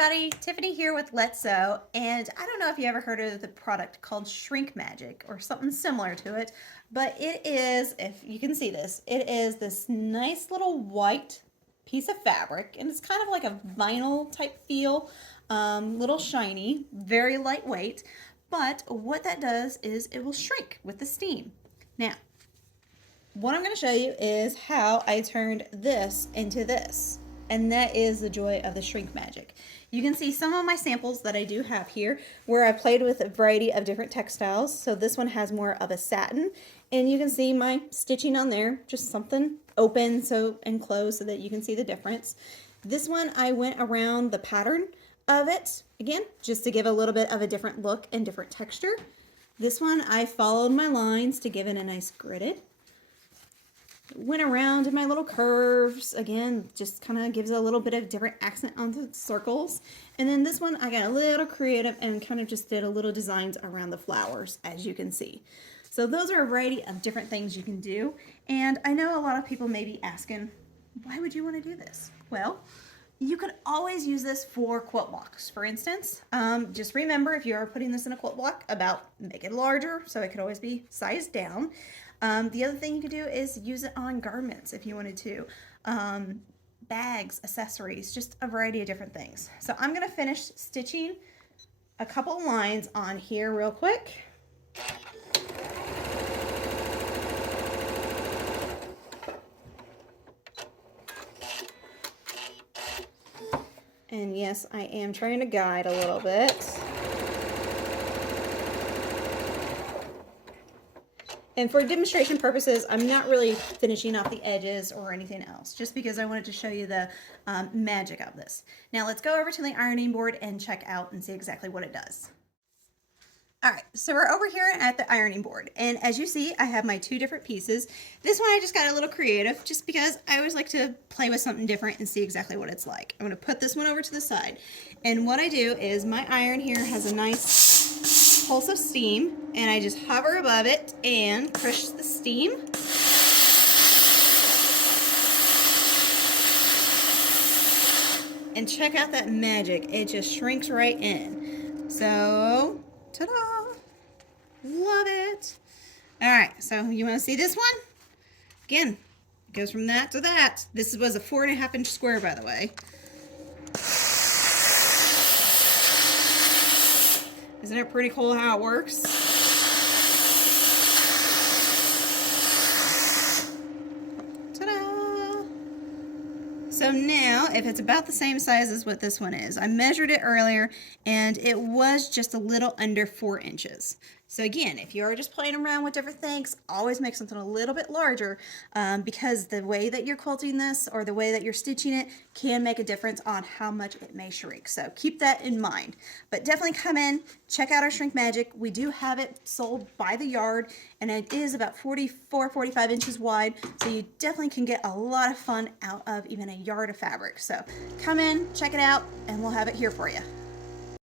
everybody, Tiffany here with Let's Sew, and I don't know if you ever heard of the product called Shrink Magic or something similar to it, but it is, if you can see this, it is this nice little white piece of fabric, and it's kind of like a vinyl type feel, little shiny, very lightweight, but what that does is it will shrink with the steam. Now, what I'm going to show you is how I turned this into this. And that is the joy of the Shrink Magic. You can see some of my samples that I do have here where I played with a variety of different textiles. So this one has more of a satin, and you can see my stitching on there, just something open and closed so that you can see the difference. This one I went around the pattern of it, again, just to give a little bit of a different look and different texture. This one I followed my lines to give it a nice gridded. Went around in my little curves, again, just kind of gives a little bit of different accent on the circles. And then this one I got a little creative and kind of just did a little designs around the flowers, as you can see. So those are a variety of different things you can do. And I know a lot of people may be asking, why would you want to do this? Well, you could always use this for quilt blocks, for instance. Just remember, if you are putting this in a quilt block, make it larger so it could always be sized down. The other thing you could do is use it on garments if you wanted to. Bags, accessories, just a variety of different things. So I'm going to finish stitching a couple lines on here real quick. And yes, I am trying to guide a little bit. And for demonstration purposes, I'm not really finishing off the edges or anything else, just because I wanted to show you the magic of this. Now let's go over to the ironing board and check out and see exactly what it does. All right, so we're over here at the ironing board, and as you see, I have my two different pieces. This one I just got a little creative, just because I always like to play with something different and see exactly what it's like. I'm gonna put this one over to the side, and what I do is my iron here has a nice pulse of steam, and I just hover above it and push the steam. And check out that magic, it just shrinks right in. So, ta-da! Love it. All right, so you want to see this one? Again, it goes from that to that. This was a 4.5 inch square, by the way. Isn't it pretty cool how it works? Ta-da! So now, if it's about the same size as what this one is, I measured it earlier and it was just a little under 4 inches. So again, if you're just playing around with different things, always make something a little bit larger because the way that you're quilting this or the way that you're stitching it can make a difference on how much it may shrink. So keep that in mind. But definitely come in, check out our Shrink Magic. We do have it sold by the yard, and it is about 44, 45 inches wide. So you definitely can get a lot of fun out of even a yard of fabric. So come in, check it out, and we'll have it here for you.